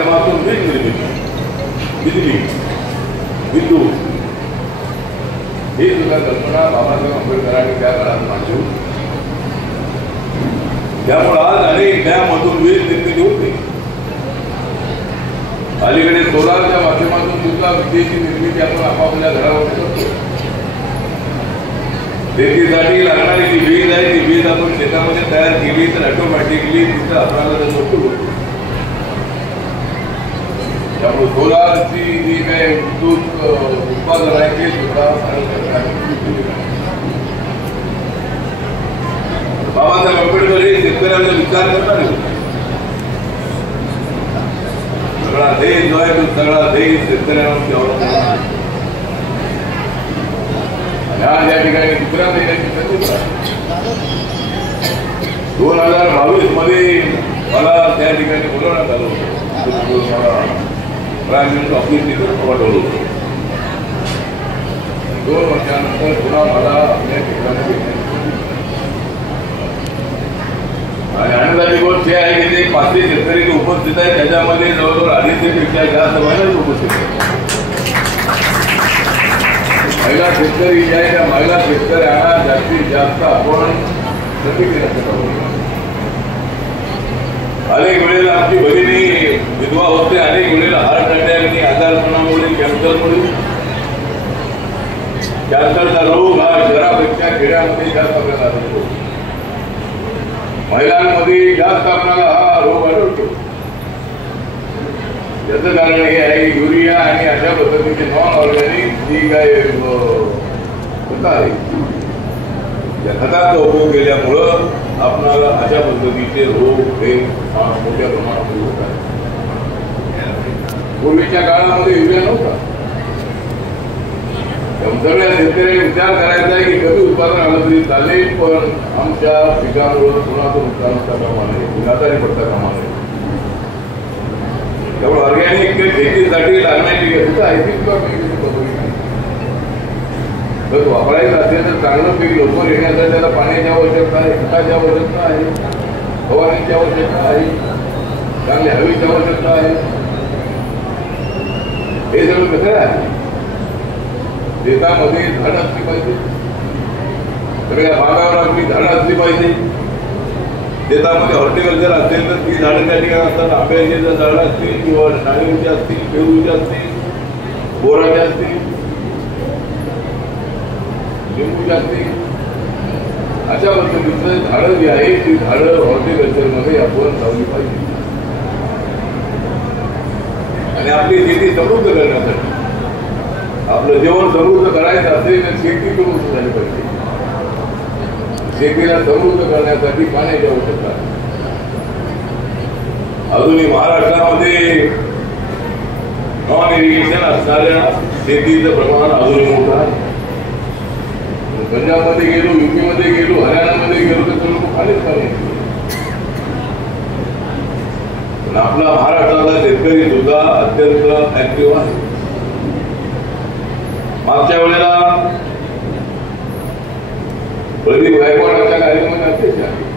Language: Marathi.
माध्यमातून वीज निर्मिती, बिजली, विद्युत ही सुद्धा कल्पना बाबासाहेब आंबेडकरांनी त्या काळात मांडली. त्यामुळे आज अनेक डॅममधून वीज निर्मिती होते. अलीकडे सोलारच्या माध्यमातून सुद्धा विजेची निर्मिती आपण आपापल्या घरावर करतो. शेतीसाठी लागणारी जी वीज आहे ती वीज आपण शेतामध्ये तयार केली तर ऑटोमॅटिकली तिथं आपल्याला होतो. त्यामुळे सोलारची जी काही विद्युत उत्पादन आहे ते सुद्धा बाबासाहेब आंबेडकर हे शेतकऱ्यांचा विचार करणारे होते. सगळा देश जो आहे तो सगळा देश शेतकऱ्यांवरती अवलंबून आहे. या ठिकाणी दुसऱ्या देशाची चतुर्थ 2022 मध्ये मला त्या ठिकाणी बोलवण्यात आलं होतं. प्राईम मिनिस्टर ऑफिस तिथं पाठवलं होतं. 2 वर्षानंतर पुन्हा मला आपल्या ठिकाणी आणि आनंदाची गोष्ट ही आहे की ते 500 शेतकरी जे उपस्थित आहेत त्याच्यामध्ये जवळजवळ 250पेक्षा जास्त महिलाच उपस्थित आहेत. महिला शेतकरी जे आहे त्या महिला शेतकऱ्यांना जास्तीत जास्त आपण प्रतिक्रिया करतो. अनेक वेळेला आमची भगिनी विधवा होते, अनेक वेळेला हार्ट अटॅकने आजारपणामुळे कॅन्सरचा रोग हा शहरापेक्षा खेड्यामध्ये जास्त आपल्याला आढळतो. महिलांमध्ये जास्त आपल्याला हा रोग आढळतो. याचं कारण हे आहे की युरिया आणि अशा पद्धतीचे नॉन ऑर्गॅनिक जी काय खतं आहे त्या खताचा उपयोग केल्यामुळं आपणाला अशा पद्धतीचे रोग हे मोठ्या प्रमाणामध्ये होत आहेत. पूर्वीच्या काळामध्ये युरिया नव्हता. सगळ्या शेतकऱ्यांनी विचार करायचा आहे की कमी उत्पादन आलं तरी चालेल, पण आमच्या पिकामुळं कोणाचं नुकसान होता कामा नये, गुन्हागारी पडता कामा नये. त्यामुळे ऑर्गॅनिक शेतीसाठी लागणारी सुद्धा जर वापरायचं असेल तर चांगलं पीक लवकर येण्यासाठी त्याला पाण्याची आवश्यकता आहे, खताची आवश्यकता आहे, फवारणीची आवश्यकता आहे, चांगल्या हवेची आवश्यकता आहे. हे सगळं कसं आहे, शेतामध्ये झाडं असली पाहिजे, सगळ्या भागावर आपली झाडं असली पाहिजे. शेतामध्ये हॉर्टिकल्चर असेल तर ती झाडं त्या ठिकाणी असतात. आंब्याची झाडं असतील किंवा नारळीची असतील, पेरूची असतील, बोराची असतील, लिंबूची असतील, अशा पद्धतीचं झाडं जी आहे ती झाडं हॉर्टिकल्चरमध्ये आपण लावली पाहिजे. आणि आपली शेती समृद्ध करण्यासाठी, आपलं जेवण समृद्ध करायचं असेल तर शेती समृद्ध झाली पाहिजे. शेतीला समृद्ध करण्यासाठी पाण्याची आवश्यकता आहे. अजूनही महाराष्ट्रामध्ये नॉन इरिगेशन असणाऱ्या शेतीचं प्रमाण अजूनही मोठं आहे. पंजाबमध्ये गेलो, युपीमध्ये गेलो, हरियाणामध्ये गेलो तर लोक खालीच पाणी. पण आपला महाराष्ट्रातला शेतकरी सुद्धा अत्यंत ऍक्टिव्ह आहे. मागच्या वेळेला प्रदीप गायकवाडाच्या कार्यक्रमात अध्यक्ष आहे.